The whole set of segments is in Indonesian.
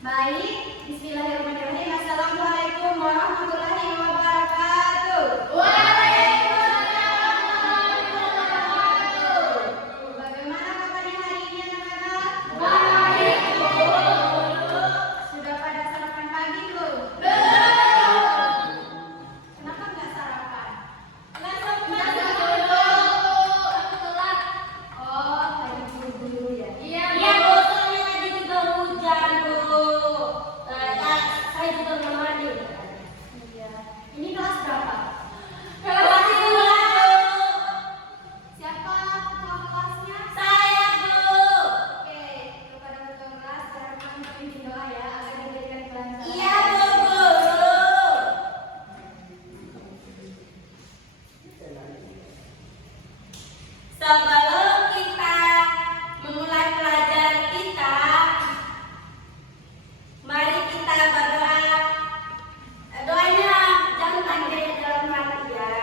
Baik, bismillahirrahmanirrahim. Assalamualaikum warahmatullahi wabarakatuh. Waalaikumsalam warahmatullahi wabarakatuh. Bagaimana kabarnya hari ini anak-anak? Baik, Bu. Sudah pada sarapan pagi belum? Belum. Kenapa nggak sarapan? Langsung dulu. Aku telat. Oh, lagi buru-buru ya? Iya, Bu. Soalnya tadi juga hujan, Bu. Saya juga belum mandi. Iya. Ini kelas berapa? Kelas 2. Siapa ketua kelasnya? Saya, Bu. Oke, kepada ketua kelas, silakan pimpin doa ya agar diberikan kelancaran. Iya, Bu. Sebelum kita memulai pelajaran kita, mari kita berdoa. Doanya jangan panjang dalam hati ya.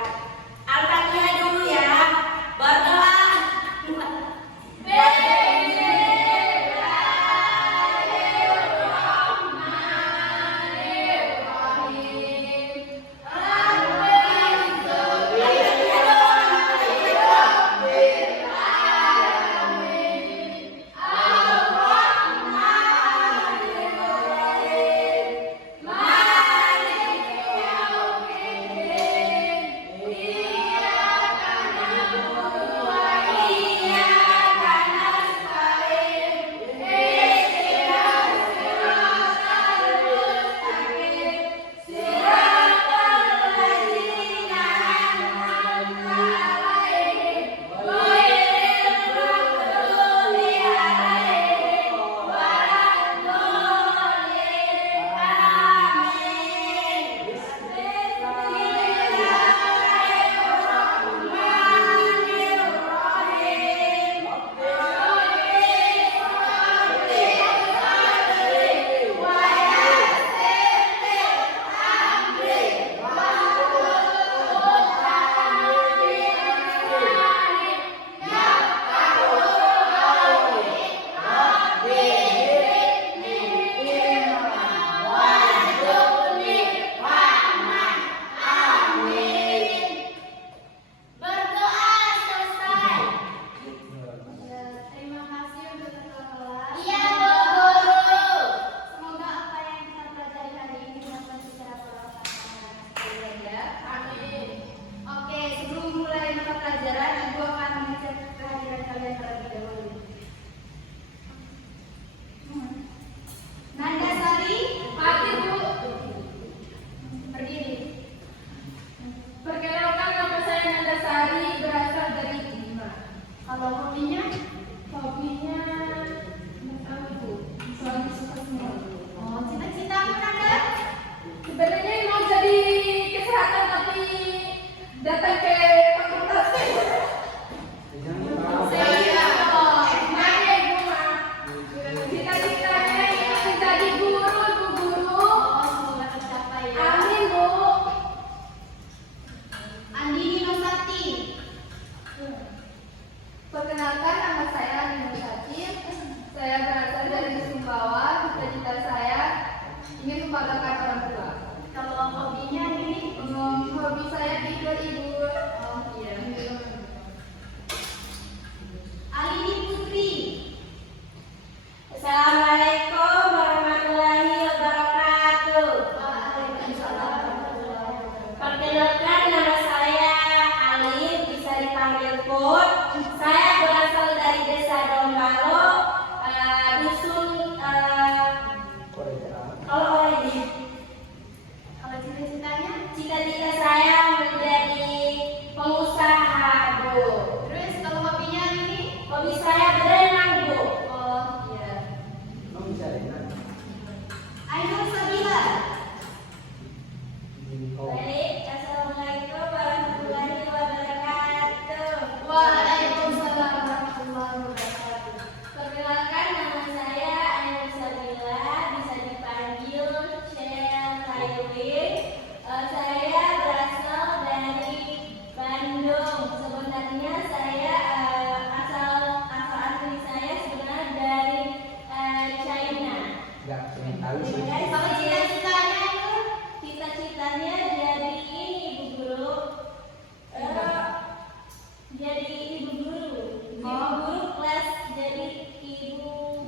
Al-Fatihah dulu ya. Berdoa. Kalau hobinya nggak tahu itu. Soalnya suka semua. Oh, cita-cita Nanda? Sebenarnya mau jadi kesehatan tapi datang ke fakultas. Saya cita-citanya ingin jadi guru, Bu Guru. Oh, semoga tercapai ya. Amin, Bu. Andini Nusati. Perkenalkan, nama saya Andini Nusati. Saya berasal dari Sumbawa. Cita-cita saya ingin membanggakan orang tua. Kalau hobinya ini, hobi saya tidur, Ibu. Oh iya. Alini Putri. Assalamualaikum warahmatullahi wabarakatuh. Waalaikumsalam warahmatullahi wabarakatuh. Perkenalkan, nama saya Alin, bisa dipanggil Put. Saya berasal dari Desa Donggalo, dusun Oleh.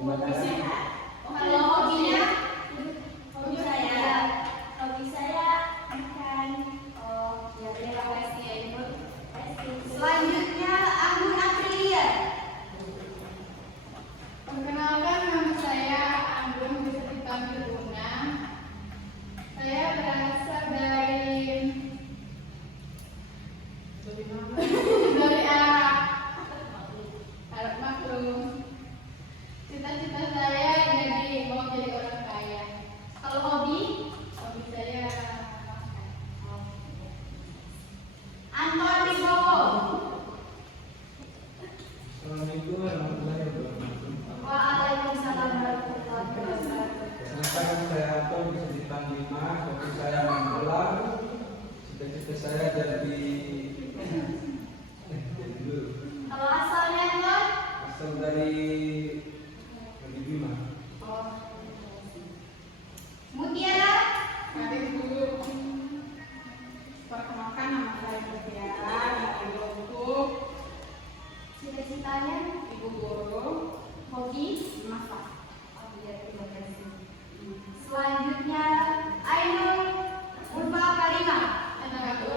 Hobi sehat. Kalau hobinya, hobi saya makan. Oh, ya terima kasih ya Ibu. Selanjutnya Anggun Aprilia. Perkenalkan, nama saya Anggun, bisa dipanggil Una. Saya berasal dari Arab Maklum. Cita-cita saya mau jadi orang kaya. Kalau hobi saya makan. Anton Wibowo. Assalamualaikum warahmatullahi wabarakatuh. Waalaikumsalam warahmatullahi wabarakatuh. Perkenalkan, saya Anton, bisa dipanggil Mas. Hobi saya menggelar. Cita-cita saya jadi dulu. Kalau asalnya Anton? Asal dari Bima. Mutiara. Mari dulu. Perkenalkan, nama saya Mutiara, ibuku, Cita-citanya ibu guru, hobi. masak. Oh iya, terima kasih. Selanjutnya Ainul Urba Karima. Anak aku.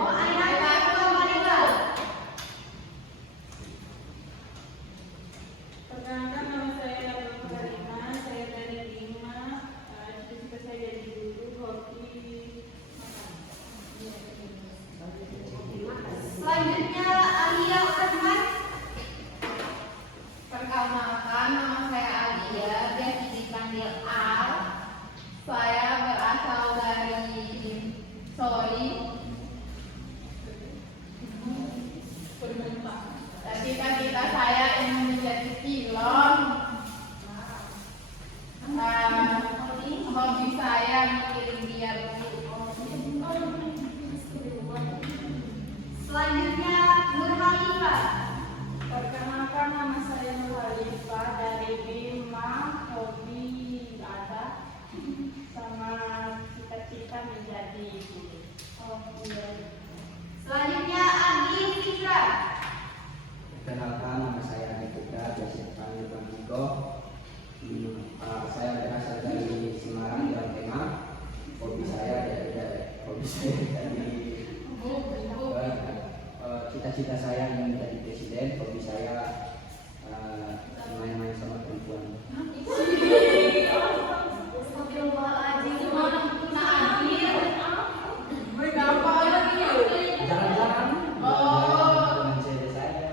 Oh, anak Urba Karima. Perkenalkan, nama saya Nurul Karima, saya dari Bima. Cita-cita saya jadi guru, hobi Selanjutnya Alia Rahman. Perkenalkan, nama saya Alia, biasa dipanggil Al. Saya berasal dari Soli. Cita-cita saya ingin menjadi pilot. Hobi saya mengirim dia Selanjutnya Nur Halifah. Perkenalkan, nama saya Nur Halifah dari Bima. Hobi ada sama cita-cita menjadi guru. Oh iya. Selanjutnya Adi Fitra. Perkenalkan, nama saya Adi Putra, biasa dipanggil Bang Iko. Saya berasal dari Semarang, Jawa Tengah. Hobi saya jadi cita-cita saya ingin menjadi presiden. Hobi saya main-main sama perempuan. Astagfirullahaladzim. Nah, Adil. Jangan-jangan dengan cewek saya.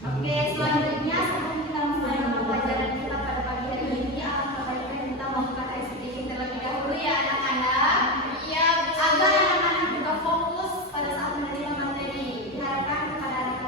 Oke, selanjutnya sebelum kita mulai pembelajaran kita pada pagi hari ini, alangkah baiknya kita membuka sedikit terlebih dahulu ya anak-anak. Iya, agar anak-anak juga fokus pada saat menerima materi. Diharapkan kepada anak-anak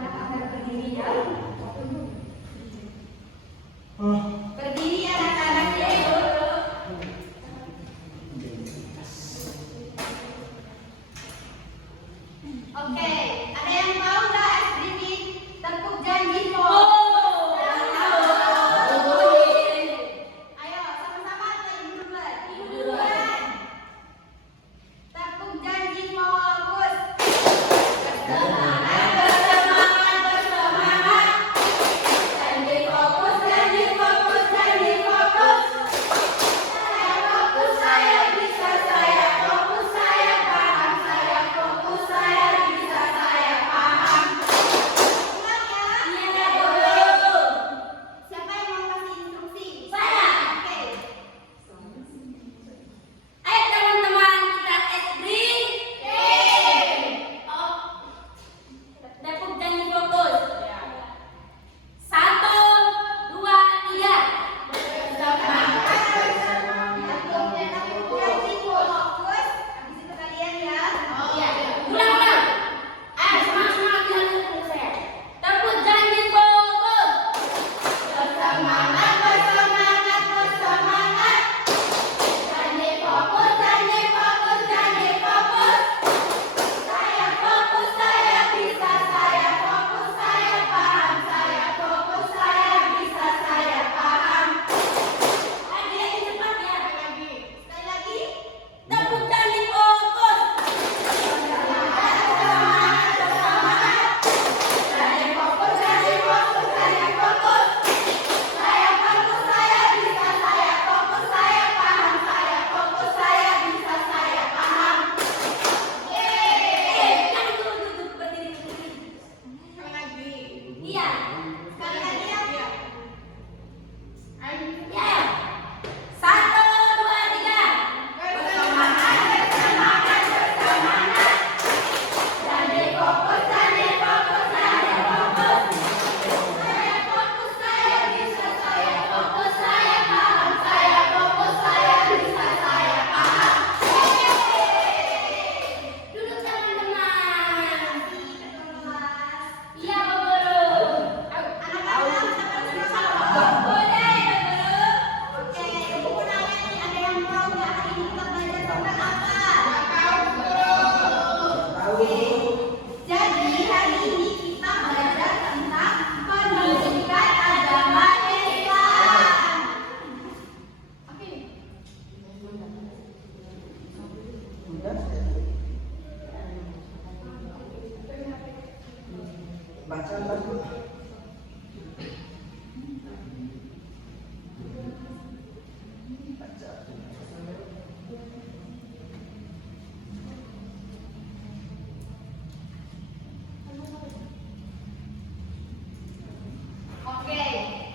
Oke,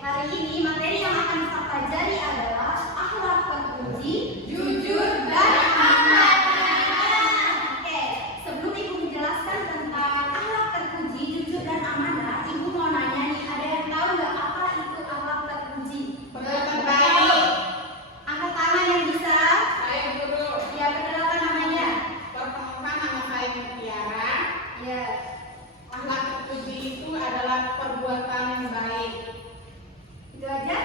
hari ini materi yang akan kita pelajari adalah akhlak terpuji, jujur, dan amanah. Oke, sebelum Ibu menjelaskan tentang akhlak terpuji, jujur, dan amanah, Ibu mau nanya nih, ada yang tahu nggak apa itu akhlak terpuji? Perbuatan baik. Angkat tangan yang bisa. Baik guru. Ya, perkenalkan namanya. Perkenalkan nama saya Mutiara. Ya, Akhlak terpuji itu adalah perbuatan yang baik. itu aja.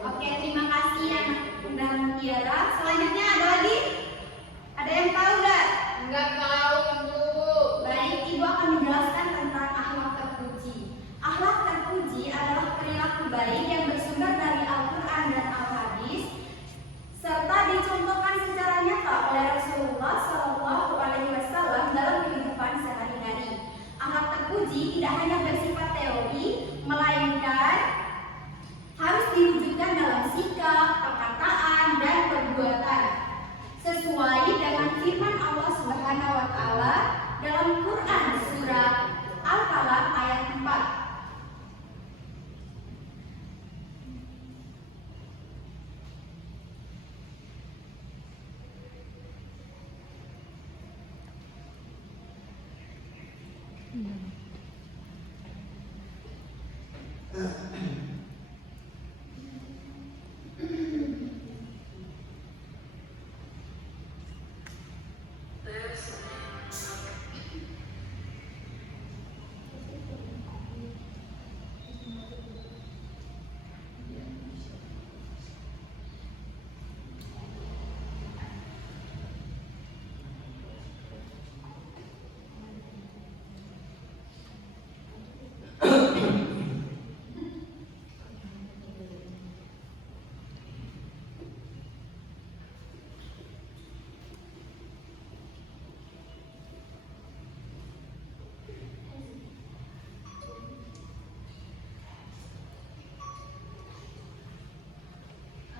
Oke, terima kasih yang undang Tiara. Selanjutnya ada lagi? Ada yang tahu nggak? Enggak tahu Bu. Baik, Ibu akan menjelaskan tentang akhlak terpuji. Akhlak terpuji adalah perilaku baik yang bersumber dari Al-Quran dan Al-Hadis, serta dicontohkan secara nyata oleh Rasulullah SAW dalam kehidupan sehari-hari. Akhlak terpuji tidak hanya bersifat teori, melainkan harus diwujudkan dalam sikap, perkataan, dan perbuatan sesuai dengan firman Allah Subhanahu wa taala dalam Quran surat Al-Qalam ayat 4.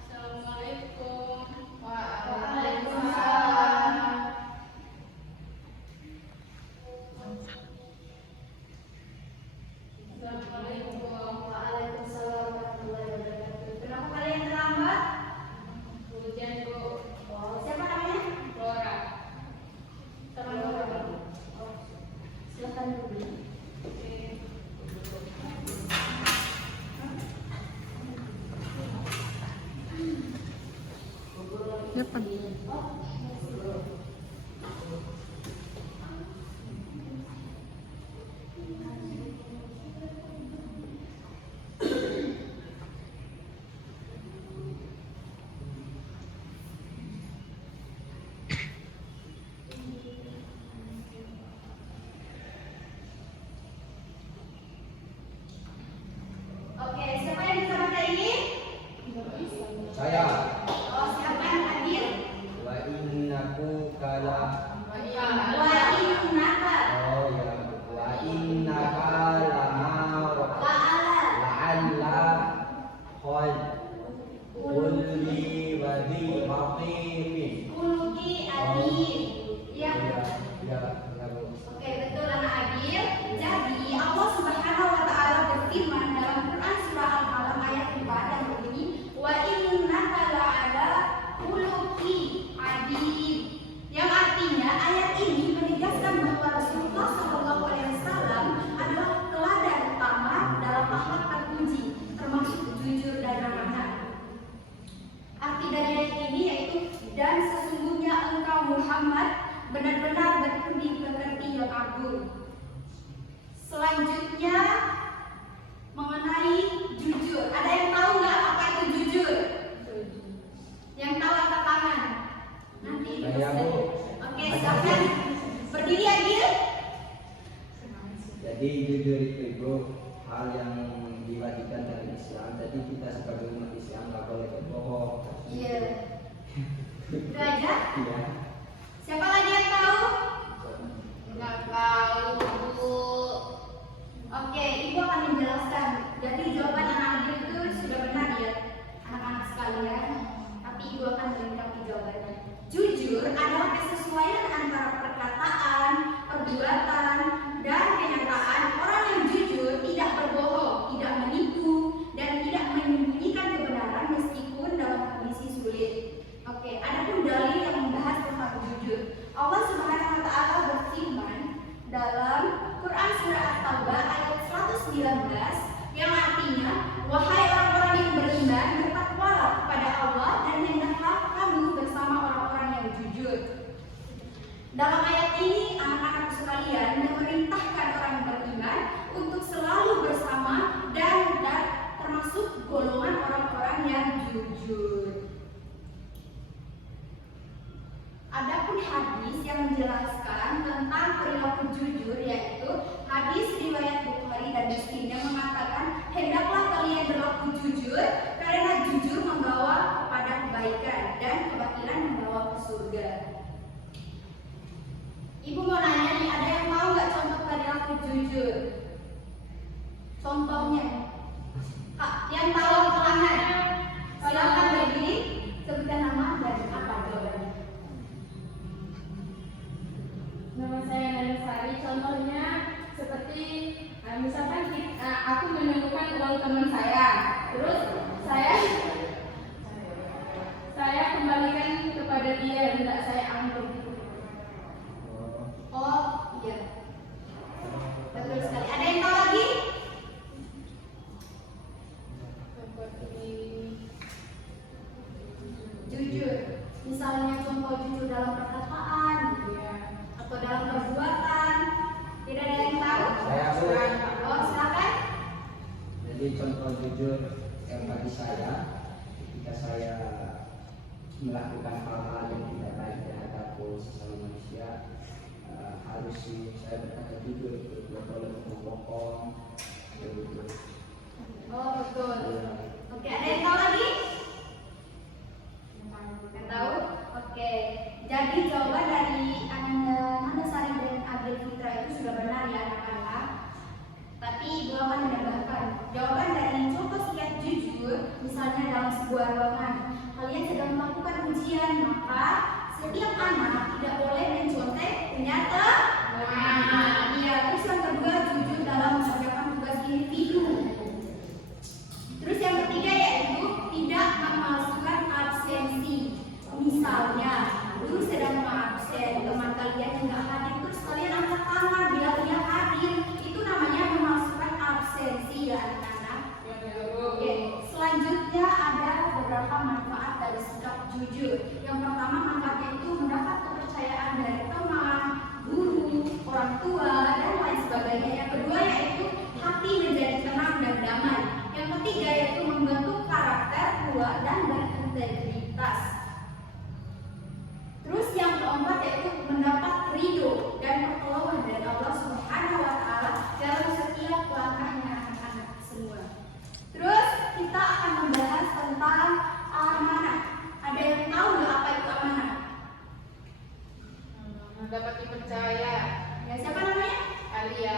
Assalamualaikum. Waalaikumsalam. Assalamualaikum. Waalaikumsalam warahmatullahi wabarakatuh. Kenapa kalian terlambat? Hujan Bu. Oh, siapa namanya? Flora. Teman Flora. Oh, silakan dulu. Oke, siapa yang bisa baca ini? Saya Oh, siapa yang hadir? wa innaku kala Wa innaka oh ya wa innaka la'alla khol kulli wa di haqimin. Kuluki Adil. Ya. Ya Bu. Oke, betul anak Adil. Jadi Allah Subhanahu wa taala berfirman dalam Quran surah Al-Qalam ayat 4 dan berbunyi wa innaka la'ala kuluki adil. Yang artinya ayat ini menegaskan bahwa Rasulullah SAW adalah teladan utama dalam akhlak terpuji, termasuk jujur dan amanah. Arti dari ayat ini yaitu dan sesungguhnya engkau Muhammad benar-benar berbudi pekerti yang agung. Selanjutnya mengenai jujur. Ada yang tahu nggak apa itu jujur? Yang tahu angkat tangan. Nanti Saya, Bu. Oke, silakan berdiri Adil. Jadi jujur itu Ibu hal yang diwajibkan dari Islam. Jadi kita sebagai umat Islam nggak boleh berbohong. Iya. Itu aja. Iya. Siapa lagi yang tahu? Enggak tahu Bu. Oke, Ibu akan yang artinya, wahai orang-orang yang beriman, bertakwalah kepada Allah dan hendaklah kamu bersama orang-orang yang jujur. Dalam ayat ini, anak-anak sekalian memerintahkan orang beriman untuk selalu bersama dan termasuk golongan orang-orang yang jujur. Adapun hadis yang menjelaskan tentang perilaku jujur, yaitu hadis riwayat Bukhari dan Muslim yang mengatakan, hendaklah kalian berlaku jujur karena jujur membawa kepada kebaikan dan kebatilan membawa ke surga. Ibu mau nanya nih, ada yang tahu nggak contoh perilaku jujur? Contohnya, Kak, yang tahu angkat tangan. Silakan berdiri, sebutkan nama dan apa jawabannya. Nama saya Nana Sari. Contohnya seperti misalkan aku menemukan uang teman saya, terus saya kembalikan kepada dia, tidak saya ambil. Oh iya, betul sekali. Ada yang tahu lagi? Jujur, misalnya contoh jujur dalam perkataan, atau dalam perbuatan. Tidak ada yang tahu? Saya Oh, silakan. Jadi contoh jujur yang bagi saya, ketika saya melakukan hal-hal yang tidak baik terhadap sesama manusia, harus saya berkata jujur, tidak boleh bohong. Oh, betul. Oke, ada yang tahu lagi? Yang tahu? Oke. Jadi jawaban dari Nanda Sari dan Adil Fitra itu sudah benar ya anak-anak. Tapi Ibu akan menambahkan jawaban dari contoh sikap jujur, misalnya dalam sebuah ruangan kalian sedang melakukan ujian, maka setiap anak tidak boleh mencontek kenyataan. Iya. Terus yang kedua, jujur dalam mengerjakan tugas individu. Terus yang ketiga yaitu tidak memalsukan absensi. Misalnya, guru sedang mengabsen teman kalian yang nggak hadir, terus kalian angkat tangan biar dia hadir. Itu namanya memalsukan absensi ya anak-anak. Oke, selanjutnya ada beberapa manfaat dari sikap jujur. Yang pertama, manfaatnya itu mendapat kepercayaan dari teman, guru, orang tua, dan lain sebagainya. Yang kedua yaitu hati menjadi tenang dan damai. Yang ketiga yaitu membentuk karakter kuat dan berintegritas. Terus yang keempat yaitu mendapat ridho dan pertolongan dari Allah Subhanahu wa Ta'ala dalam setiap langkahnya anak-anak semua. Terus kita akan membahas tentang amanah. Ada yang tahu nggak apa itu amanah? Dapat dipercaya. Ya, siapa namanya? Alia.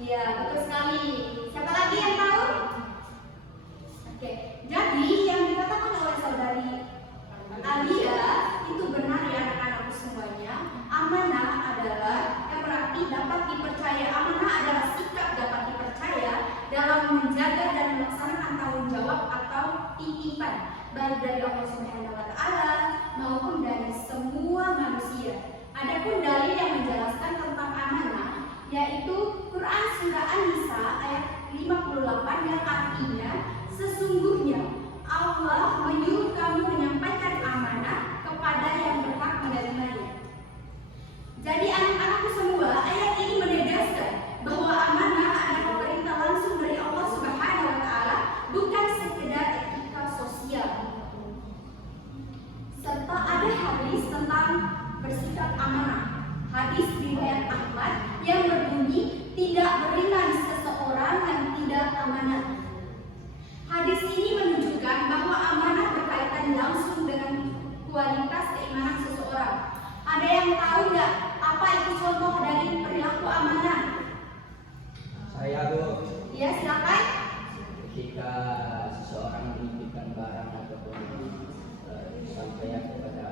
Iya, betul sekali. Siapa lagi yang tahu? Oke, jadi yang dikatakan oleh saudari Alia itu benar ya anak-anakku semuanya. Amanah adalah yang berarti dapat dipercaya. Amanah adalah sikap dapat dipercaya dalam menjaga dan melaksanakan tanggung jawab atau titipan baik dari Allah Subhanahu wa Ta'ala maupun dari semua manusia. Adapun dalil yang menjelaskan tentang amanah yaitu Quran surah An-Nisa ayat 58 yang artinya sesungguhnya Allah menyuruh kamu menyampaikan amanah kepada yang berhak menerimanya. Jadi anak-anakku semua, ayat ini menegaskan bahwa amanah adalah perintah langsung dari Allah Subhanahu wa Ta'ala, bukan sekedar etika sosial. Serta ada hadis tentang bersikap amanah. Hadis riwayat Ahmad yang berbunyi, tidak beriman seseorang yang tidak amanah. Hadis ini menunjukkan bahwa amanah berkaitan langsung dengan kualitas keimanan seseorang. Ada yang tahu nggak apa itu contoh dari perilaku amanah? Saya Bu, Ya, silakan. ketika seseorang menitipkan barang ataupun sampaian kepada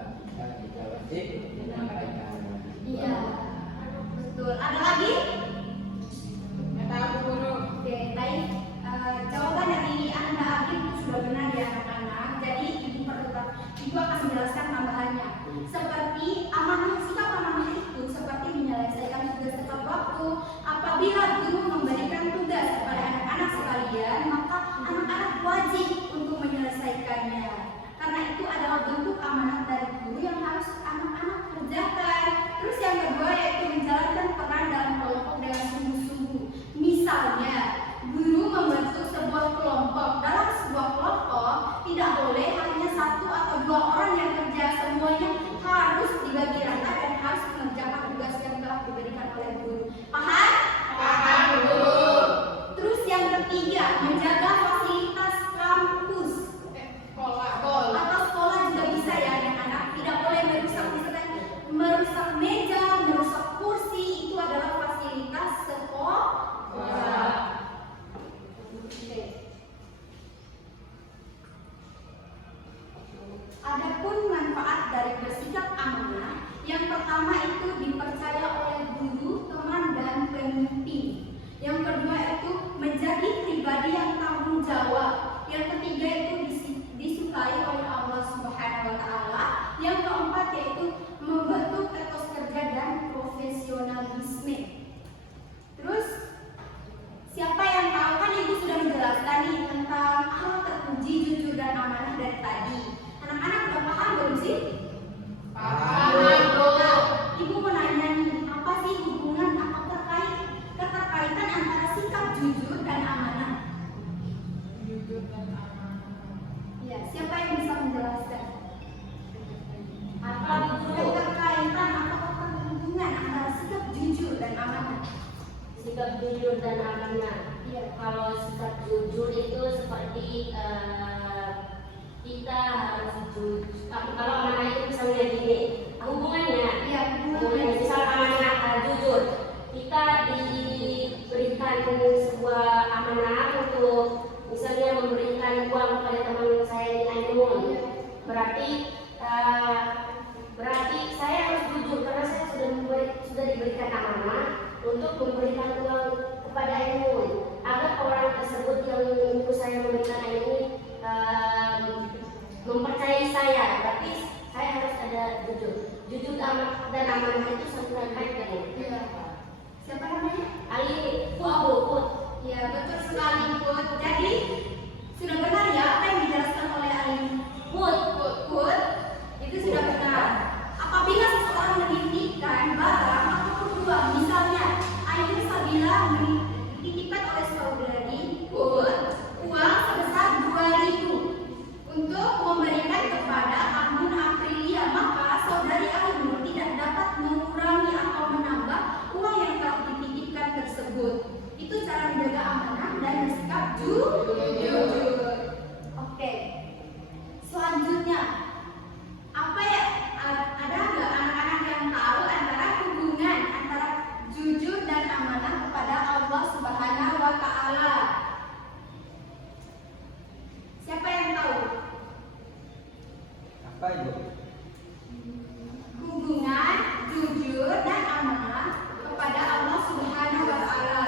kita wajib menyampaikan. Iya, betul. Ada lagi? Nggak tahu guru. Oke, baik. Jawaban dari Anda Agil itu sudah benar ya anak-anak. Jadi ibu akan menjelaskan tambahannya. Seperti amanah, sikap amanah itu seperti menyelesaikan tugas tepat waktu. Apabila guru memberikan tugas kepada anak ketiga, menjaga fasilitas kampus atau sekolah juga bisa ya anak-anak. Tidak boleh merusak, misalkan merusak meja, merusak kursi, itu adalah fasilitas sekolah. Adapun manfaat dari bersikap amanah, yang pertama itu dipercaya oleh guru, teman, dan pemimpin. Yang kedua itu menjadi pribadi yang tanggung jawab. Yang ketiga itu disukai oleh Allah Subhanahu wa Ta'ala. Yang keempat yaitu membentuk etos kerja dan profesionalisme. Terus siapa yang tahu, kan ibu sudah menjelaskan nih tentang hal terpuji, jujur, dan amanah dari tadi. Anak-anak udah paham belum sih? Ibu mau nanya nih, apa sih hubungan atau keterkaitan antara sikap jujur dan amanah? Ya, siapa yang bisa menjelaskan? Apa keterkaitan atau hubungan antara sikap jujur dan amanah? Sikap jujur dan amanah. Iya. Kalau sikap jujur itu seperti kita harus jujur. Kalau amanah itu misalnya gini, hubungannya. Iya, Hubungannya misal amanah jujur. Kita diberikan sebuah amanah untuk misalnya memberikan uang kepada teman saya di Ainun. Berarti saya harus jujur karena saya sudah diberikan amanah untuk memberikan uang kepada Ainun agar orang tersebut yang menurut saya memberikan Ainun mempercayai saya. Berarti saya harus ada jujur. Jujur dan amanah itu satu kaitan. Iya. Siapa namanya? Ali Put. Ya, betul sekali, Put. Jadi sudah benar ya apa yang dijelaskan oleh Ali Put. Itu sudah benar. Apabila seseorang menitipkan barang ataupun uang, misalnya Ayu Sabila dititipkan oleh saudari Put uang sebesar 2.000 untuk memberikan kepada Amun Aprilia, maka saudari Ayu tidak dapat mengurangi atau menambah uang yang telah dititipkan tersebut. Itu cara menjaga amanah dan bersikap jujur. Oke. Selanjutnya, apa ya? Ada nggak anak-anak yang tahu antara hubungan antara jujur dan amanah kepada Allah Subhanahu wa Ta'ala? Siapa yang tahu? Apa itu? Hubungan jujur dan amanah kepada Allah Subhanahu wa Ta'ala.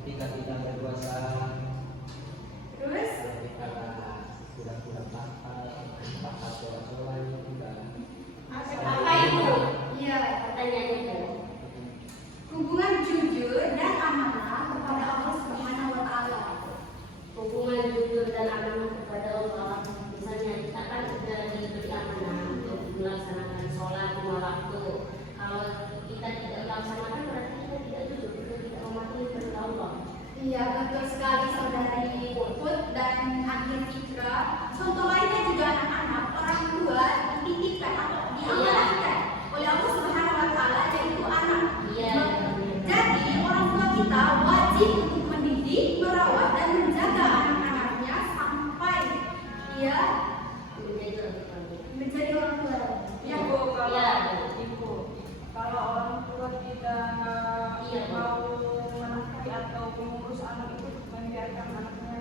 Ketika kita berpuasa, Terus kita sudah pakai sholat juga. apa itu? Iya, Pertanyaannya hubungan jujur dan amanah kepada Allah Subhanahu wa Ta'ala. hubungan jujur dan amanah kepada Allah. Misalnya kita kan sudah diberi amanah untuk melaksanakan sholat lima waktu. Kalau kita tidak melaksanakan berarti kita tidak jujur, kita tidak mematuhi perintah Allah. Iya, betul sekali saudari Put dan Akhir Fitra. Contoh lainnya juga anak-anak, orang tua dititipkan atau diamanahkan oleh Allah Subhanahu wa Ta'ala, yaitu anak. Iya. Jadi orang tua kita wajib untuk mendidik, merawat dan menjaga anak-anaknya sampai dia menjadi orang tua. Ibu, kalau Iya. ibu, kalau orang tua tidak Iya, Bu. mau menafkahi atau mengurus anak itu, membiarkan anaknya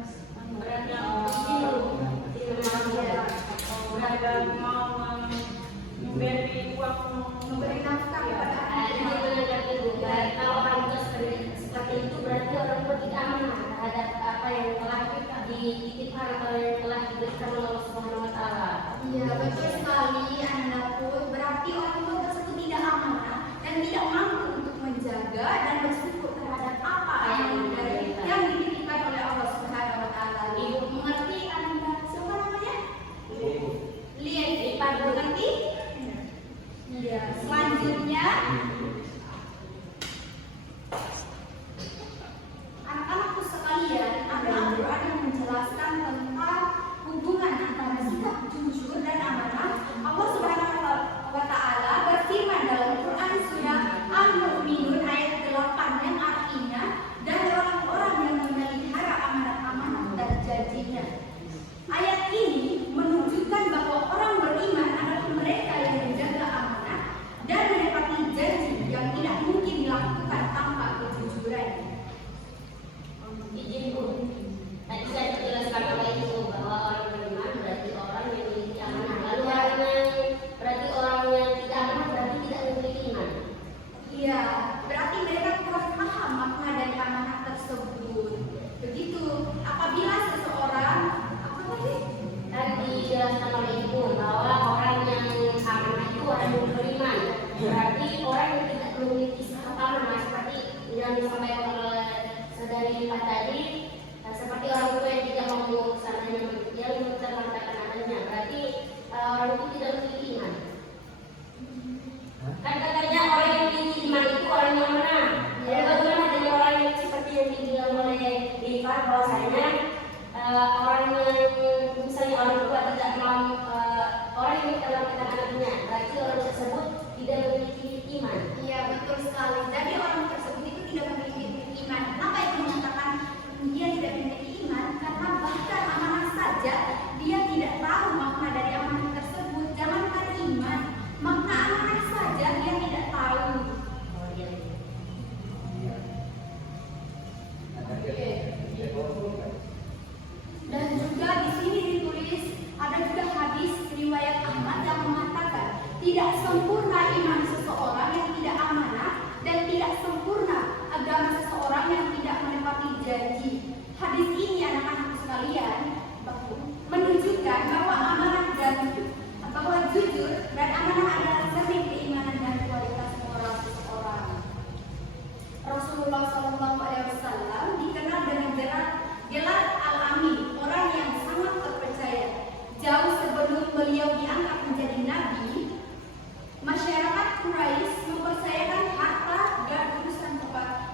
Berarti tidak mau memberi uang, Memberi nafkah kepada anak. kalau orang tua seperti itu berarti orang tua tidak amanah terhadap apa yang telah dititipkan atau yang telah diberikan oleh Allah Subhanahu wa Ta'ala. Iya, betul sekali Anda Put. Berarti orang tua tersebut tidak amanah dan tidak mampu untuk menjaga dan bersyukur terhadap apa yang dititipkan oleh Allah Subhanahu wa Ta'ala. Ibu mengerti Anda? Siapa namanya? Lian, Ibu mengerti? Iya. Selanjutnya, anak-anakku sekalian, ada Al-Quran yang menjelaskan tentang hubungan antara sikap jujur dan amanah. Allah Subhanahu wa Ta'ala lipat tadi, seperti orang tua yang tidak mau seandainya yang menceritakan adanya, berarti orang itu tidak memiliki iman. Kan katanya orang yang memiliki iman itu orang yang mana? Jadi bagaimana dengan orang yang seperti yang dibilang oleh Rifat bahwasanya orang yang misalnya orang tua tidak mau orang yang menceritakan anaknya, berarti orang tersebut tidak memiliki iman. Iya, betul sekali. Jadi orang tersebut itu tidak memiliki iman. Kenapa itu mengatakan dia tidak memiliki iman? Karena bahkan amanah saja dia tidak tahu makna dari amanah tersebut. Jangankan iman, makna amanah saja dia tidak tahu. Oh iya. Dan juga di sini ditulis ada juga hadis riwayat Ahmad yang mengatakan tidak sempurna iman seseorang yang tidak amanah dan tidak sempurna agama seseorang yang tidak menepati janji. Hadis ini anak-anak sekalian menunjukkan bahwa amanah dan bahwa jujur dan amanah adalah cermin keimanan dan kualitas moral seseorang. Rasulullah SAW dikenal dengan gelar Al-Amin, orang yang sangat terpercaya. Jauh sebelum beliau diangkat menjadi nabi, masyarakat Quraisy mempercayakan harta dan urusan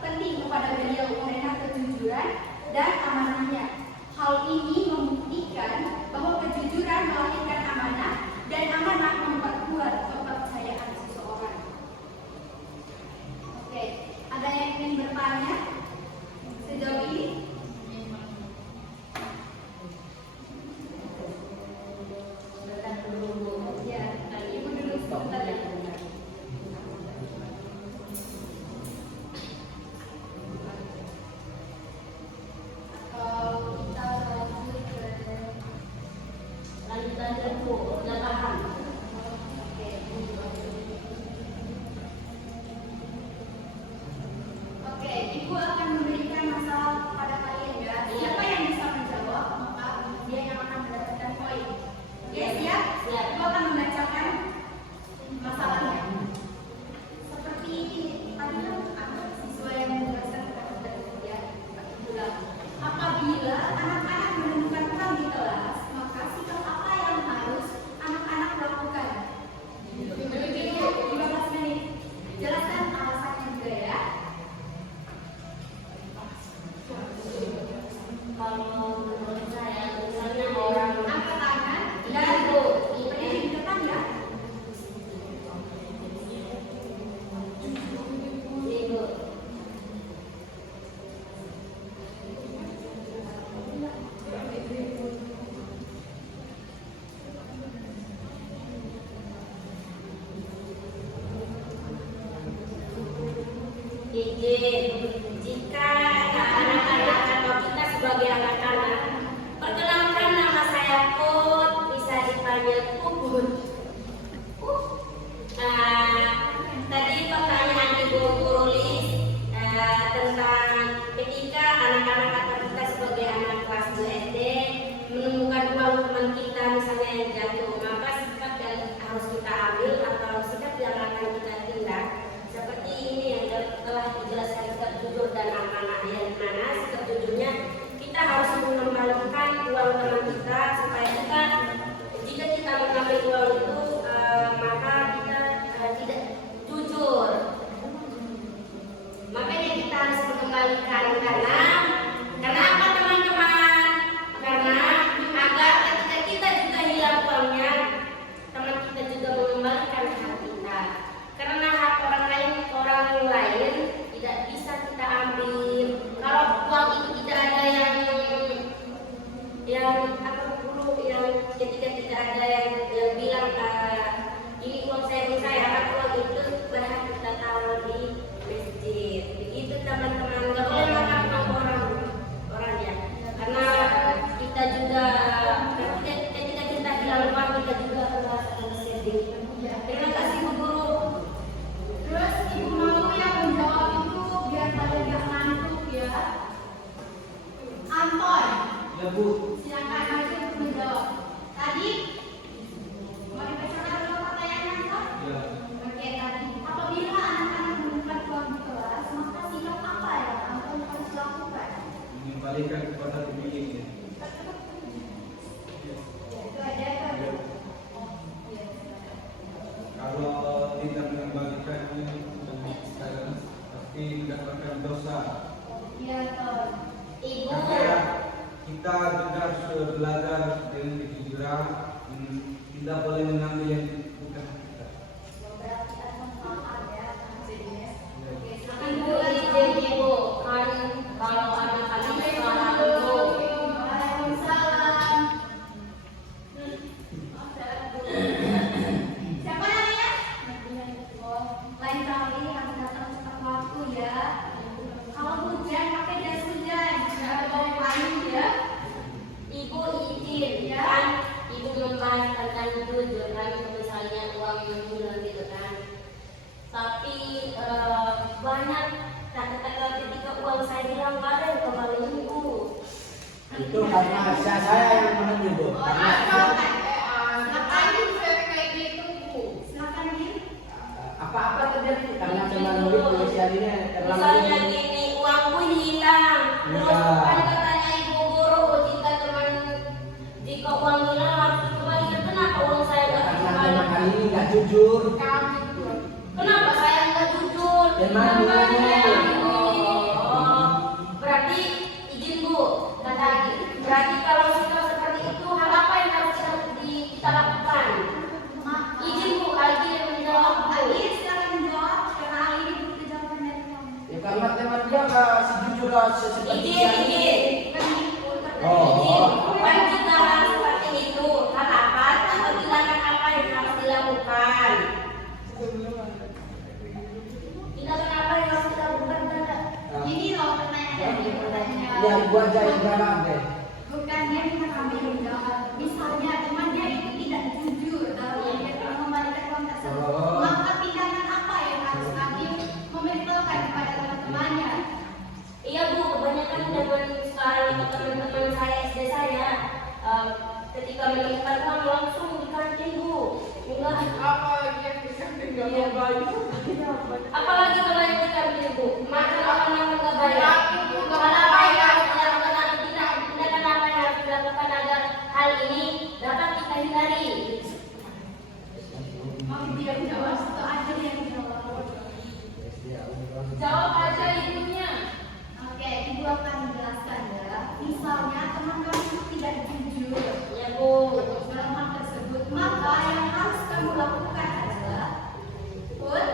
penting kepada beliau karena kejujuran dan amanahnya. Hal ini membuktikan bahwa kejujuran melahirkan amanah dan amanah memperkuat kepercayaan seseorang. Oke, ada yang ingin bertanya sejauh ini? Ya, ibu duduk sebentar ya. Kita lanjut ke Lanjutan Bu, udah paham. Oke, Ibu akan memberikan masalah pada kalian ya. Siapa yang bisa menjawab, maka dia yang akan mendapatkan poin. Oke, siap? Siap. Ibu akan membacakan masalahnya. Seperti tadi kan ada siswa yang menjelaskan kepada ya, ulang. Apabila anak-anak menemukan hal di kelas, maka sikap apa yang harus anak-anak lakukan? 15 menit. Jelaskan alasannya juga ya. Kalau menurut saya, misalnya orang Angkat tangan dan Ibu, berdiri di depan ya. Ibu, izin jika anak-anak atau kita sebagai anak-anak perkenalkan nama saya Put, bisa dipanggil Puput. Tadi pertanyaan Ibu tulis tentang ketika anak-anak atau kita sebagai anak kelas 2 SD menemukan uang teman kita misalnya yang jatuh, maka sikap yang harus kita ambil atau sikap yang akan kita tindak seperti ini yang telah dijelaskan sikap jujur dan amanah, yang mana sikap jujurnya kita harus mengembalikan uang teman kita supaya kita jika kita mengambil uang itu maka kita tidak jujur. Makanya kita harus mengembalikan karena apa teman-teman? Karena agar ketika kita juga hilang uangnya, teman kita juga mengembalikan hak kita. Karena hak orang lain tidak bisa kita ambil. Kalau uang itu tidak ada yang apa dulu yang ketika tidak ada yang bilang ini uang saya kan uang itu berhak kita taruh di masjid. Begitu teman-teman, nggak boleh makan uang orang ya. Karena kita juga ketika kita hilang uang kita juga harus sedih. Terima kasih Bu Guru. Terus Ibu mau yang menjawab itu biar kalian gak ngantuk ya. Anton, Ya Bu, silakan maju untuk menjawab. Tadi mau dibacakan dulu pertanyaannya Anton? ya. Oke, tadi apabila anak-anak menemukan uang di kelas, maka sikap apa yang Anton harus lakukan? kembalikan kepada pemiliknya. Itu aja kan. Kalau tidak mengembalikannya, saya pasti mendapatkan dosa. Iya, Ton. Ibu, Karena kita juga harus belajar dengan kejujuran, tidak boleh mengambil yang bukan kita. Berarti akan maaf ya, jadinya. Oke, silakan ibu Bu. izin ibu kan kalau anak-anak sekarang itu Waalaikumsalam. Siapa namanya? Oh, lain kali harus datang tepat waktu ya. Kalau hujan pakai jas hujan, jangan bawa payung ya. ibu izin kan ibu membahas tentang jujur kan misalnya uang yang hilang gitu kan. Tapi banyak kata-kata ketika uang saya hilang nggak ada yang kembali ibu. Itu karena saya yang menuju, Bu. Ngapain ibu sampai kayak gitu, Bu? Silakan Din. Apa-apa terjadi karena memang polisian ini Misalnya terlalu gini, uangku hilang. Terus Iya. kan katanya ibu guru, jika uang hilang harus dikembalikan. Kenapa uang saya nggak karena memang dikembalikan? kali ini nggak jujur. Kenapa saya nggak jujur? Dan mana bilangnya? Oh, berarti izin Bu, kata Adi. Berarti kalau sikap seperti itu, hal apa yang harus kita lakukan? Izin Bu, Adi yang menjawab Bu. Adi, silakan menjawab. Karena hal ini butuh jawaban dari kamu. Ya karena teman dia nggak sejujur seperti Izin, izin. Oh. Bukan kita harus seperti itu. Hal apa atau tindakan apa yang harus dilakukan? Tindakan apa yang harus dilakukan? Tanda? Ini loh pertanyaannya. Ya gua aja yang jawab deh. Bukan dia minta kami yang jawab. Misalnya teman dia itu tidak jujur dalam dia telah mengembalikan uang tersebut. Oh. Maka tindakan apa yang harus kami memberitahukan kepada teman-temannya? Iya Bu, kebanyakan zaman sekarang atau teman-teman saya SD saya ketika menemukan uang langsung di kantin Bu. Enggak. Apa yang bisa tinggal baik? Apalagi kalau yang di kantin Bu, makan apa namanya nggak bayar. Ibu nggak Hal apa yang bayar. harus dilakukan atau tidak? Tindakan apa yang harus dilakukan agar hal ini dapat kita hindari? Mau dia jawab atau ada yang jawab? Jawab aja ibunya. Oke, ibu akan menjelaskan ya. Misalnya teman kamu tidak jujur Ya Bu. dalam hal tersebut, maka yang harus kamu lakukan adalah Put,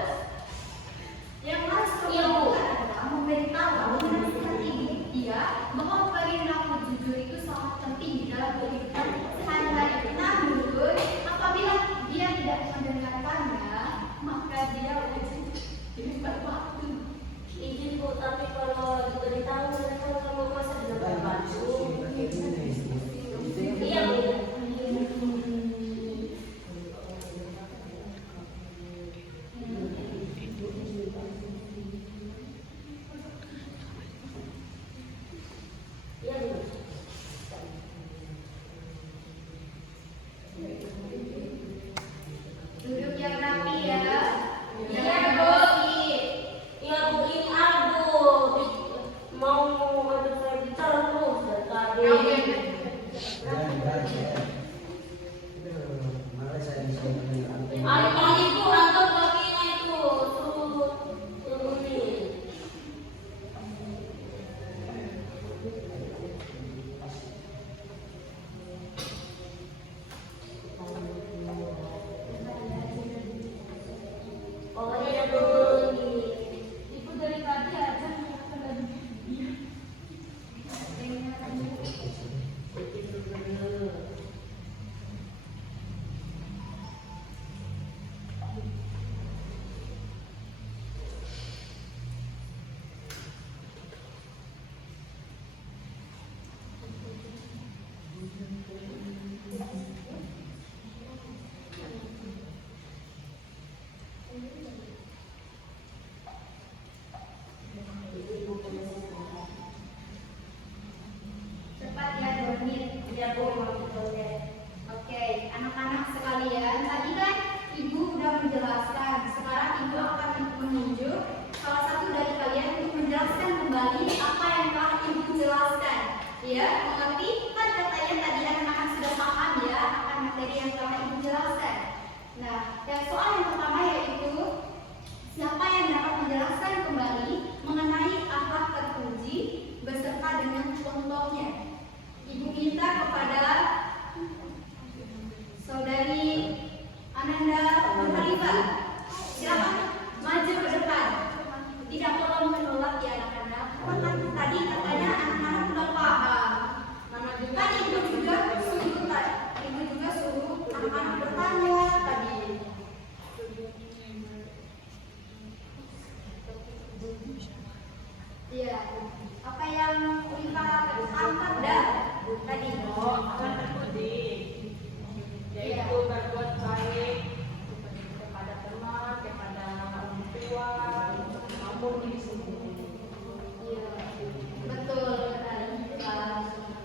yang harus kamu Iya, Bu. lakukan adalah memberitahu menasihati dia bahwa perilaku jujur itu sangat penting di dalam kehidupan sehari-hari. Namun, apabila dia tidak mendengarkannya, maka dia wajib diberi waktu. Izin Bu, tapi kalau diberitahu mereka kalau masa dapat baju. Iya Bu. Iya Bu. Ya, mengerti? Kan katanya tadi anak-anak sudah paham ya akan materi yang telah Ibu jelaskan. Nah, yang soal yang pertama yaitu siapa yang dapat menjelaskan kembali mengenai akhlak terpuji beserta dengan contohnya. Ibu minta kepada Saudari Ananda Nurhalifah. Silakan maju ke depan. Tidak perlu menolak ya anak-anak. Kan tadi katanya anak-anak sudah paham. Kan ibu juga suruh anak-anak bertanya tadi. Iya. Apa yang Ulfa angkat dah tadi? Akan terpuji, yaitu berbuat baik kepada teman, kepada orang tua, maupun diri sendiri. Iya, betul.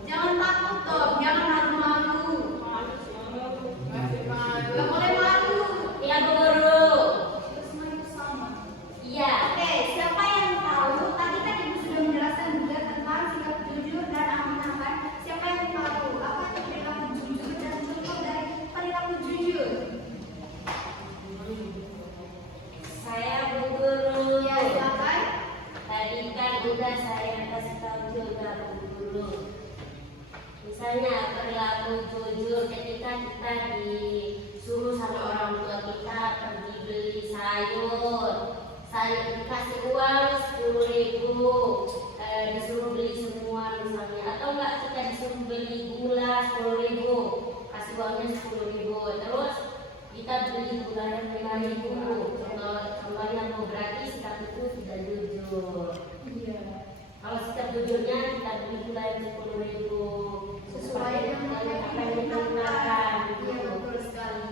Jangan takut dong, jangan malu-malu. Gak boleh malu. Ya guru. Terus mari bersama. Iya. Oke, siapa yang tahu? Tadi kan Ibu sudah menjelaskan juga tentang sikap jujur dan amanah kan? Siapa yang tahu apa itu perilaku jujur dan contoh dari perilaku jujur? Saya Bu Guru. Ya, silakan. Tadi kan udah saya kasih tahu juga Bu Guru. Misalnya perilaku jujur ketika kita disuruh sama orang tua kita pergi beli sayur, dikasih uang 10.000, disuruh beli semua misalnya, atau enggak kita disuruh beli gula 10.000, kasih uangnya 10.000, terus kita beli gula yang 5.000. Contohnya mau berarti sikap itu tidak jujur. Iya. Kalau sikap jujurnya kita beli gula yang 10.000 Sesuai dengan apa yang kita gunakan. Iya, betul sekali.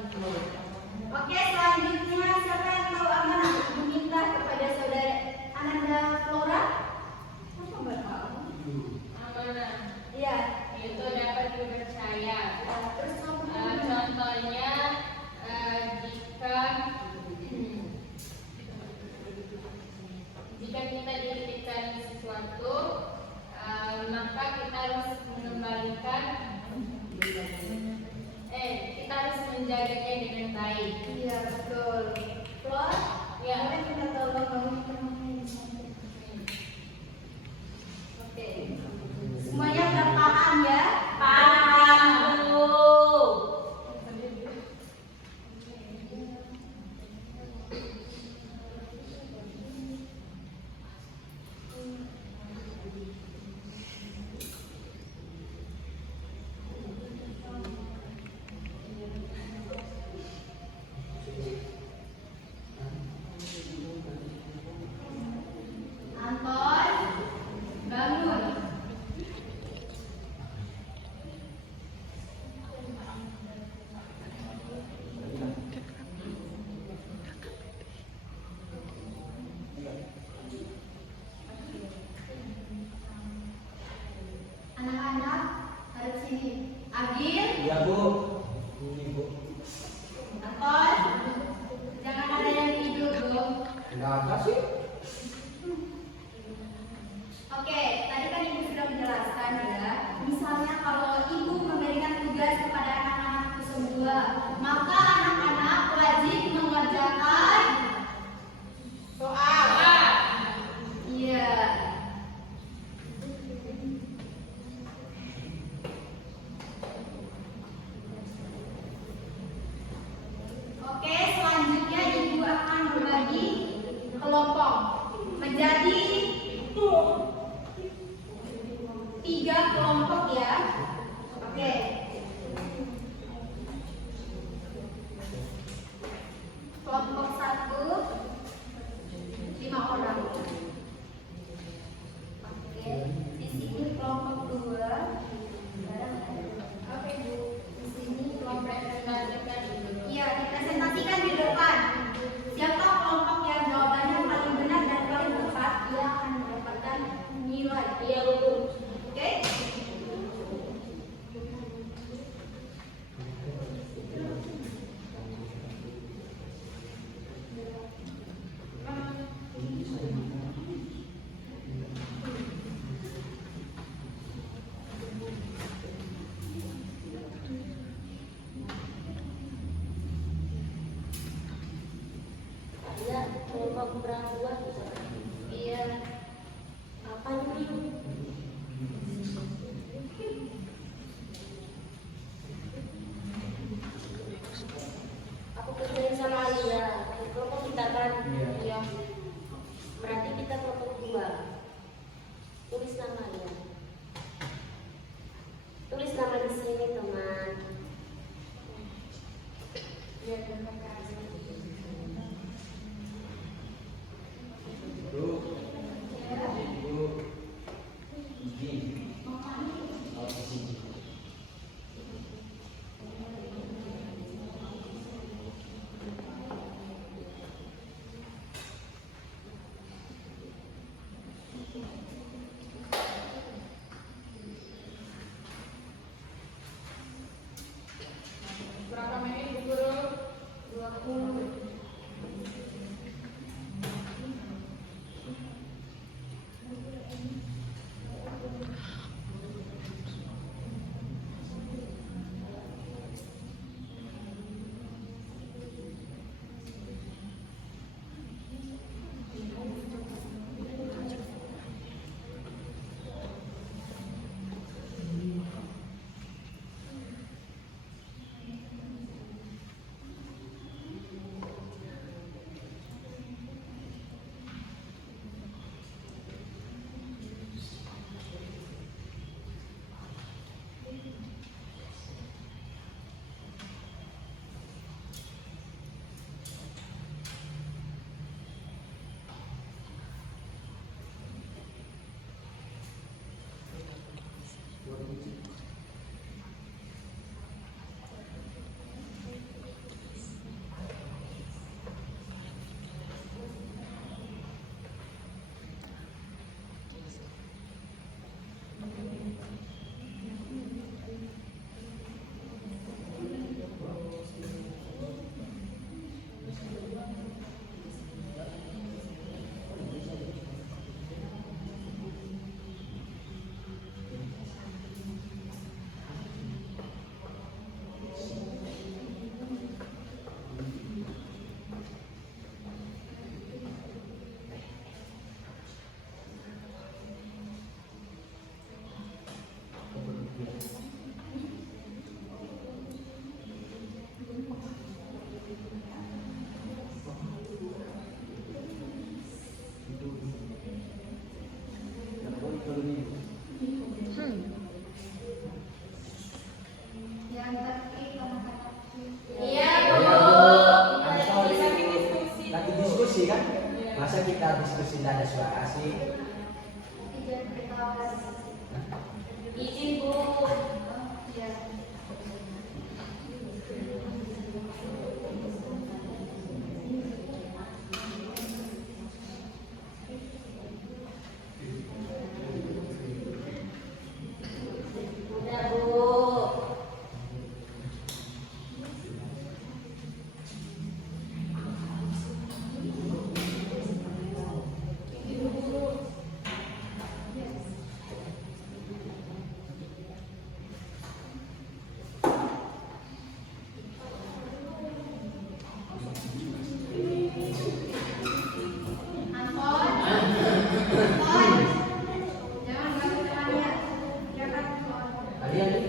Oke, selanjutnya siapa yang tahu amanah? Ibu minta kepada Saudara Ananda Flora. Apa Mbak tahu? Amanah Iya. itu dapat dipercaya. Terus kamu Contohnya jika kita dititipkan sesuatu, maka kita harus mengembalikan, kita harus menjaganya dengan baik. Iya, betul. Flor, Ya. boleh minta tolong kamu teman-teman. Oke. Semuanya udah paham ya? Paham Bu. Anton, bangun. Anak-anak, harus sini. Agil, Iya Bu. Ini Bu. Anton, jangan ada yang tidur dong. Kenapa sih? Oke, tadi kan Ibu sudah menjelaskan ya. Misalnya kalau Ibu memberikan tugas kepada anak-anakku semua, maka anak-anak wajib mengerjakan Soal. iya. Oke, selanjutnya Ibu akan berbagi kelompok menjadi 3 kelompok ya. Oke.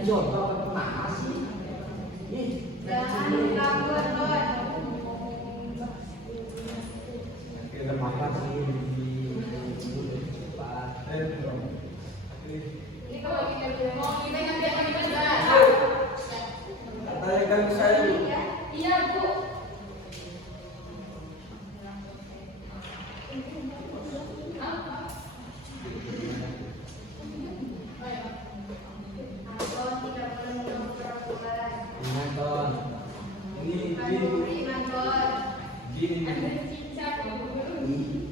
jodoh apa gimana sih? Ih, Jangan takut, Ton. Kita makan sih di cepat. Ini kalau kita mau kita ngambil apa kita? Katanya kan saya Iya, Bu. Anton tidak boleh mengganggu perempuan. Ingat Ton. ini Aduh, beri Anton. gini Ada cicak, Bu. Ih,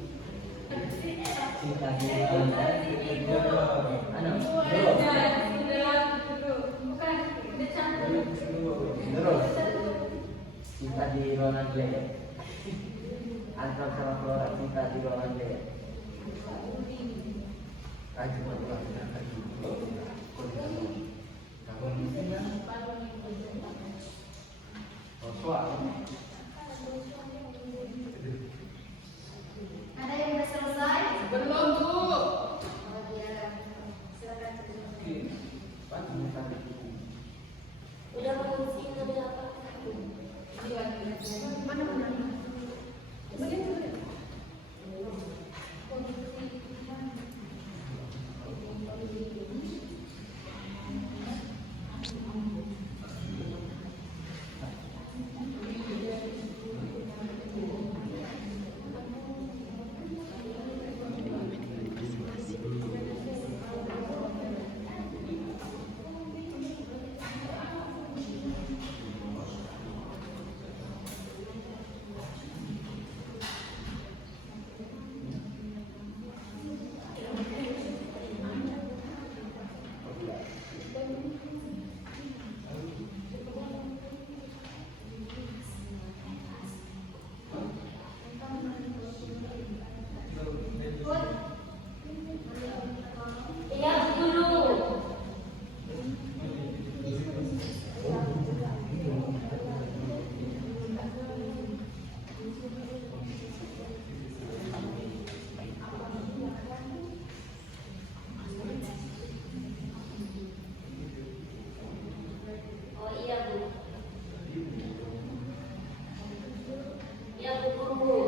cinta dia Ton. Anu, bro. Bukan, udah campur. Terus cinta di ruangan bed. Anton sama Flora cinta di ruangan bed. Kaju berdua dengan kaju. Ada yang sudah selesai? Belum, Bu. Oh iya. Silakan. Udah mengungsi tapi apa? Mana mana? Iya, guru. Oh iya, Bu. Iya, Bu guru.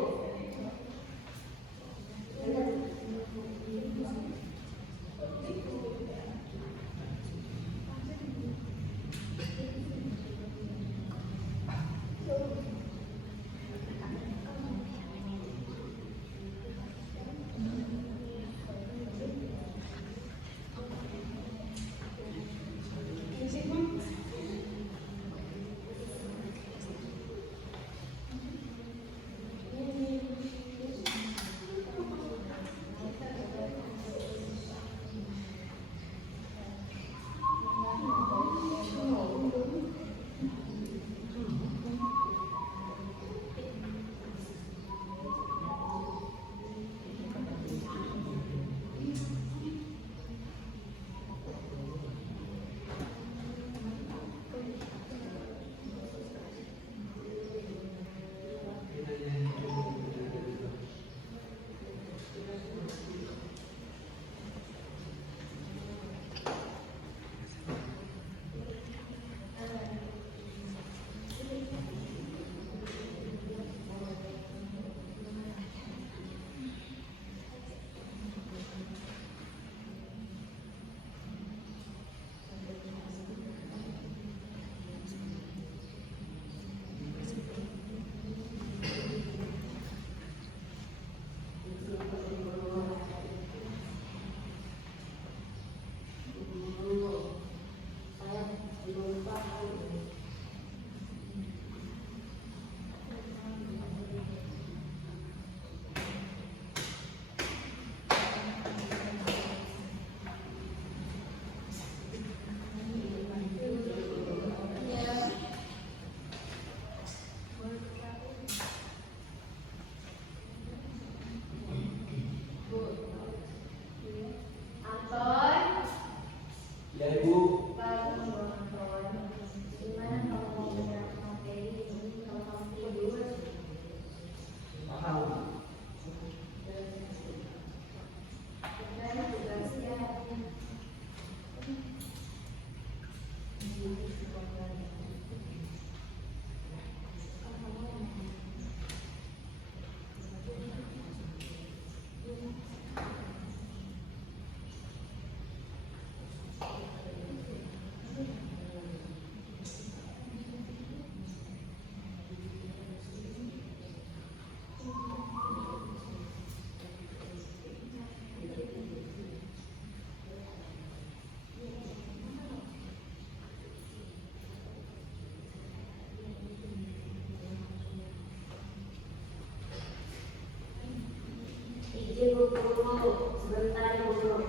Izin Bu Guru, sebentar Bu Guru.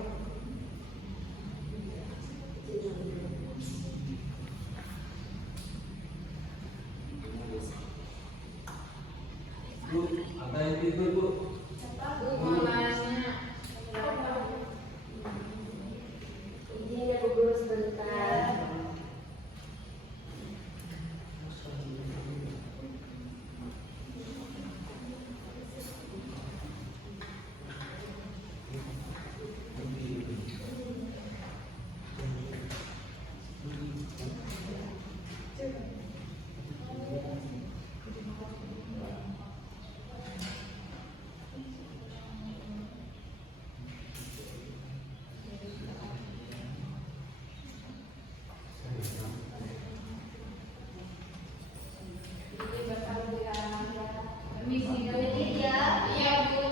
Bu, ada yang tidur bu? Bu mau nanya. Izin ya Bu Guru sebentar. Permisi dulu. Iya. Iya Bu.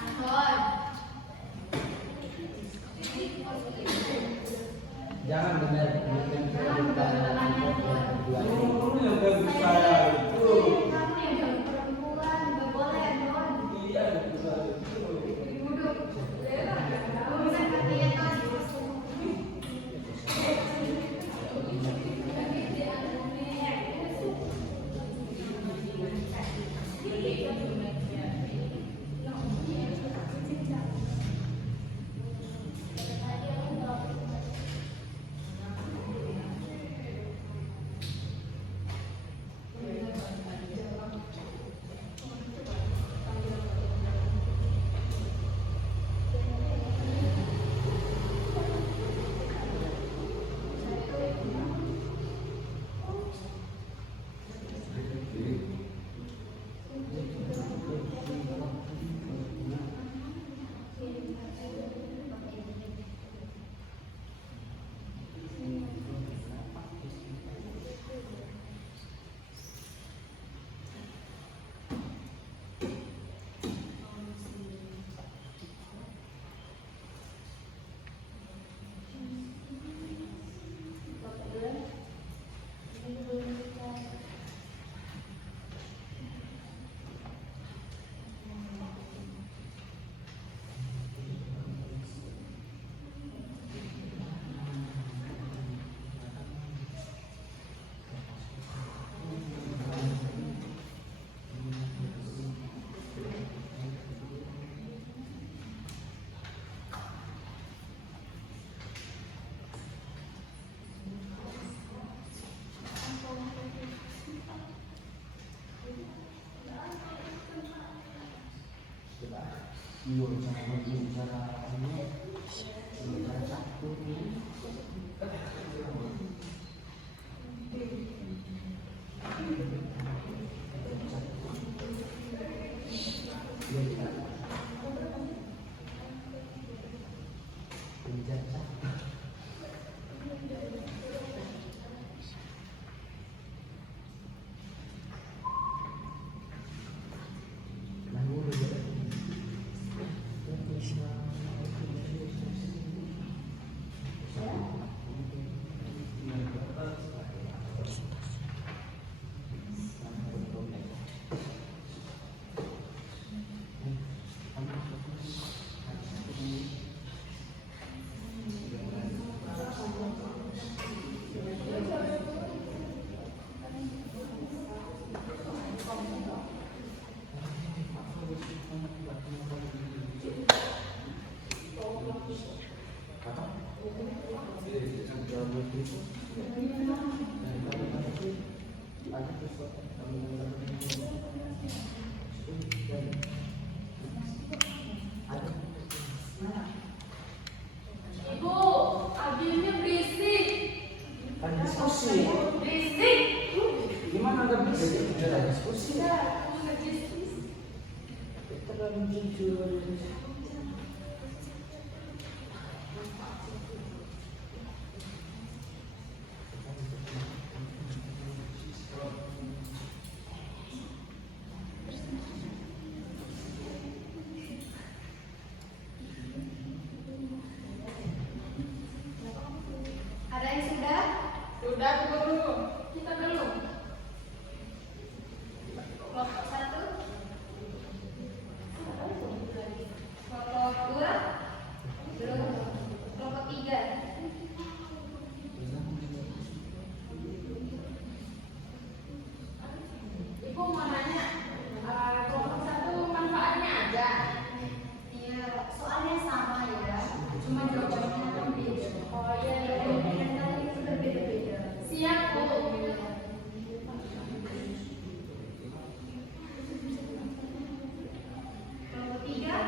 Anton. Jangan benar Kamu yang ganggu saya itu. Kamu yang jauh perempuan, nggak boleh Anton. Iya, ganggu saya itu. Duduk. Kamu bisa katanya tadi. Ibu, Abilnya berisik. Kan diskusi. Berisik. Gimana nggak bisa kita diskusi? Ya, aku nggak berisik. Terlalu jujur. Ada yang sudah? Sudah guru. Kita belum. Kelompok 1. Kelompok 2. Belum. Kelompok 3. Ibu mau nanya, kelompok 1 manfaatnya aja. Iya, soalnya sama ya. Cuma jawabannya kan beda. Oh iya, Jawabannya kan itu berbeda-beda. siap Bu. Kelompok 3.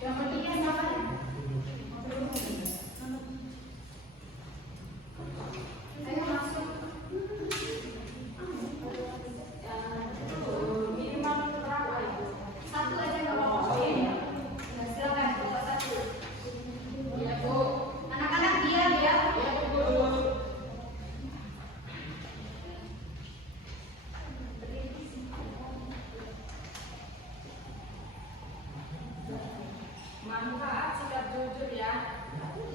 Yang ketiga siapa? Ayo masuk. Minimal berapa itu? Satu aja nggak apa-apa. Nah, silakan kelompok 1. Iya Bu. Anak-anak diam ya. Ya guru. Manfaat sikap jujur ya,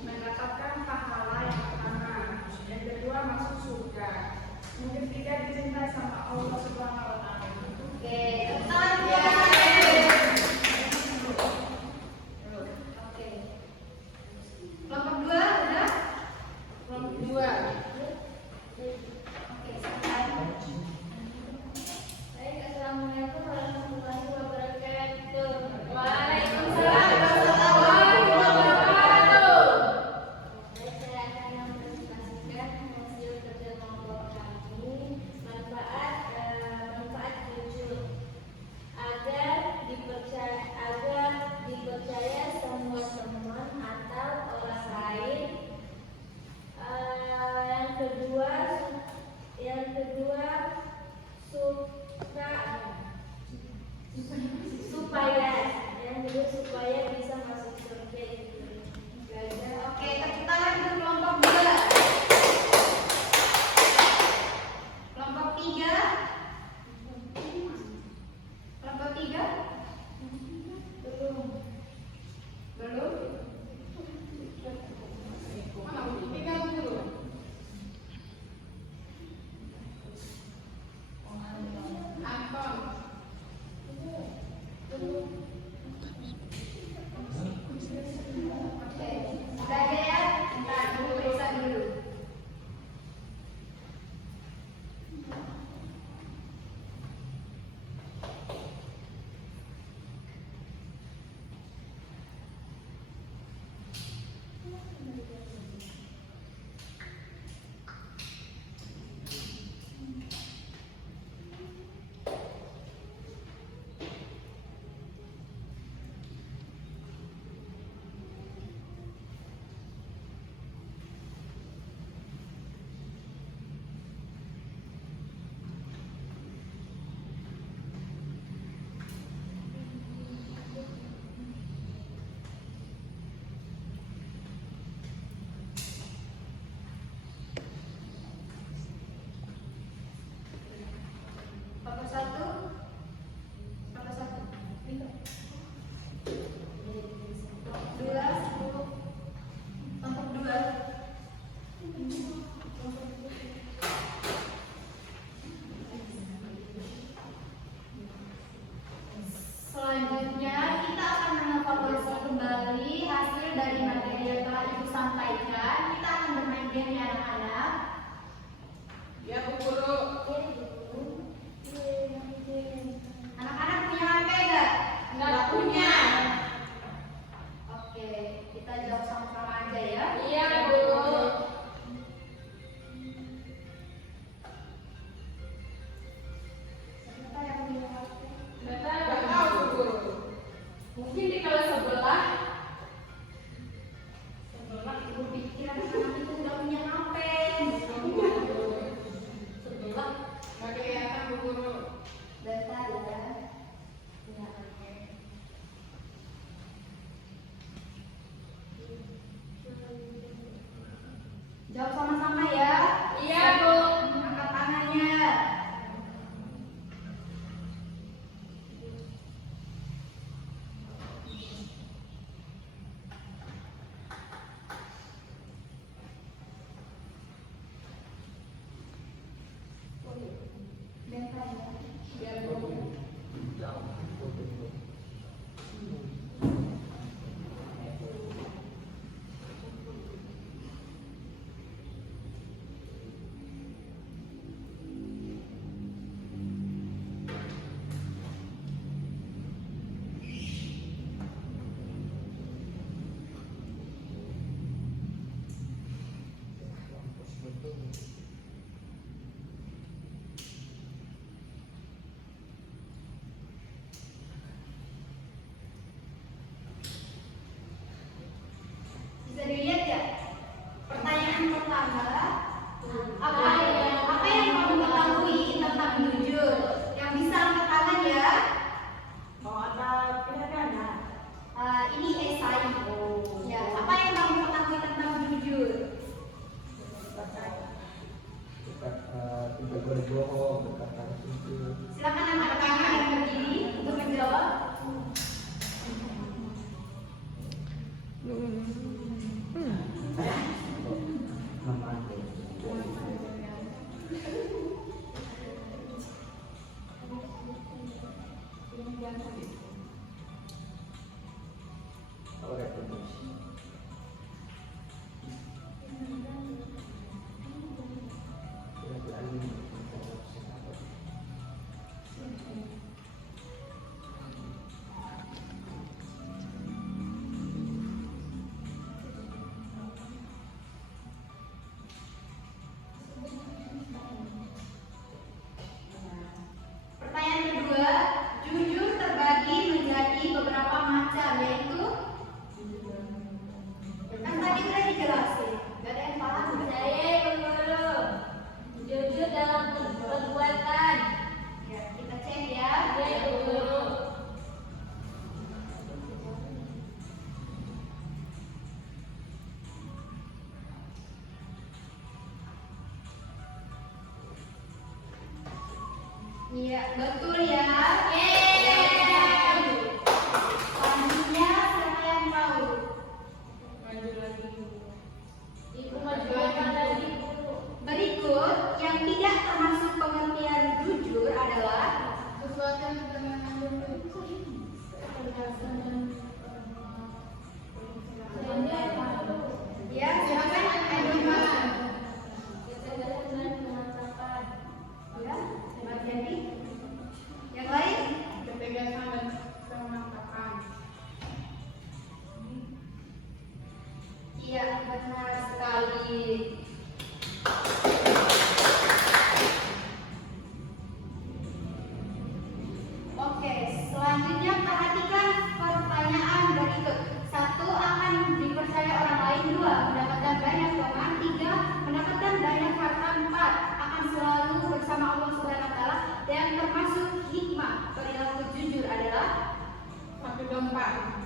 mendapatkan pahala yang pertama, yang kedua masuk surga, yang ketiga dicintai sama Allah Subhanahu Wa Taala. Oke, teman ya. Oke. Kelompok 2 udah? Kelompok 2. Oke, silakan. Baik, assalamualaikum warahmatullahi wabarakatuh. Waalaikumsalam warahmatullahi wabarakatuh. Baik, saya akan mempresentasikan hasil kerja kelompok kami. Manfaat jujur agar dipercaya semua teman atau orang lain. Yang kedua supaya bisa masuk surga itu. Oke, tepuk tangan untuk kelompok 2. Kelompok 3. Kelompok 3. Belum. Belum? Mana bukti tinggal guru? Anton. Oke. Udah aja ya. Ntar dulu periksa dulu. Kelompok 1. Kelompok 1. Kelompok 2. Kelompok 2. Selanjutnya kita akan mengevaluasi kembali hasil dari materi yang telah Ibu sampaikan. Kita akan bermain game ya anak-anak. Ya Bu guru. juga jujur terbagi menjadi beberapa macam, yaitu kan tadi udah dijelasin. Gak ada yang paham? Saya guru. Jujur dalam perbuatan. Ya, kita cek ya. Saya guru. Iya, betul ya. Yeay. Selanjutnya siapa yang tahu? Maju lagi. Ibu majukan lagi guru. Berikut yang tidak termasuk pengertian jujur adalah Sesuatu yang sudah mengandung ya, silakan Aiman. Ketegasan dan kemantapan. Ya, Mbak Jadi. Yang lain? ketegasan dan kemantapan. Iya, benar sekali. Oke, selanjutnya perhatikan pertanyaan berikut. 1. Akan dipercaya orang lain. 2. Mendapatkan banyak teman. 3. Mendapatkan banyak harta. 4. Akan selalu bersama Allah Subhanahu wa taala. Dan termasuk hikmah perilaku jujur adalah 1, 2, 4.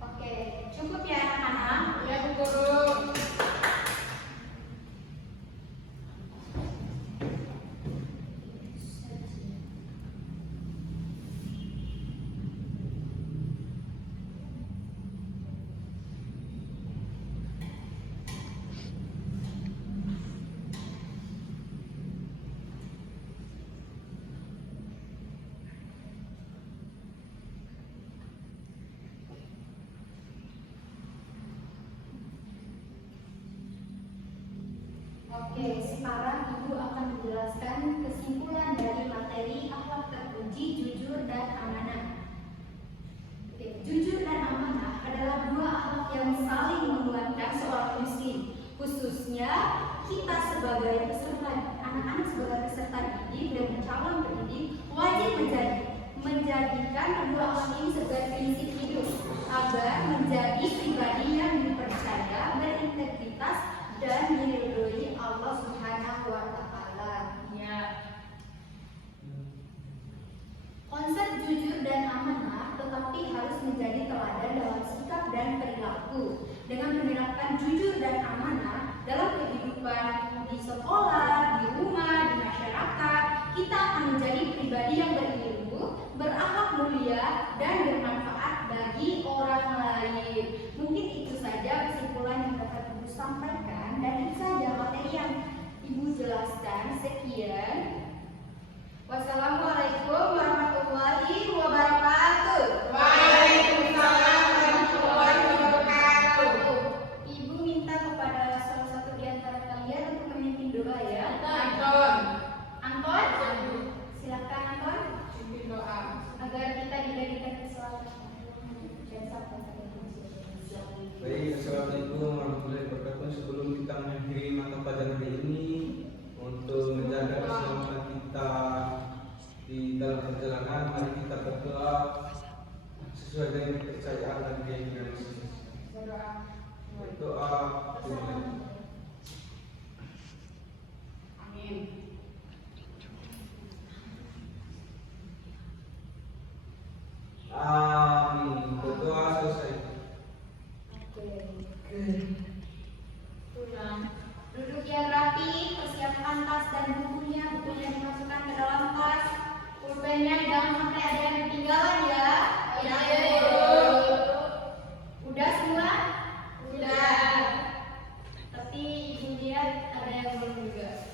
oke, cukup ya anak-anak. Ya, Bu Guru. Oke, sekarang Ibu akan menjelaskan kesimpulan dari materi akhlak terpuji, jujur, dan amanah. Oke, jujur dan amanah adalah dua akhlak yang saling menguatkan seorang muslim, khususnya kita sebagai peserta, anak-anak sebagai peserta didik dan calon pendidik wajib menjadikan kedua akhlak ini sebagai prinsip hidup agar menjadi pribadi yang dipercaya, berintegritas, dan diridhoi Allah Subhanahu wa taala. Ya. Konsep jujur dan amanah tetapi harus menjadi teladan dalam sikap dan perilaku. Dengan menerapkan jujur dan amanah dalam kehidupan di sekolah, di rumah, di masyarakat, kita akan menjadi pribadi yang berilmu, berakhlak mulia, dan bermanfaat bagi orang lain. Mungkin itu saja kesimpulan yang dapat Ibu sampaikan, dan itu saja materi yang Ibu jelaskan. Sekian. Wassalamualaikum warahmatullahi wabarakatuh. Waalaikumsalam warahmatullahi wabarakatuh. Ibu minta kepada salah satu di antara kalian untuk memimpin doa ya. Anton. Anton, silakan Anton, Pimpin doa. agar kita diberikan keselamatan dan sampai pada Baik, assalamualaikum warahmatullahi wabarakatuh. Sebelum kita mengakhiri mata pelajaran hari ini, untuk menjaga keselamatan kita di dalam perjalanan, mari kita berdoa sesuai dengan kepercayaan dan keyakinan masing-masing. Berdoa. Berdoa dengan Amin. amin. Berdoa selesai. Duduk yang rapi, persiapkan tas dan bukunya dimasukkan ke dalam tas. Pulpennya jangan sampai ada yang ketinggalan ya. Ya, Udah semua? Udah. Tapi Ibu lihat ada yang belum juga.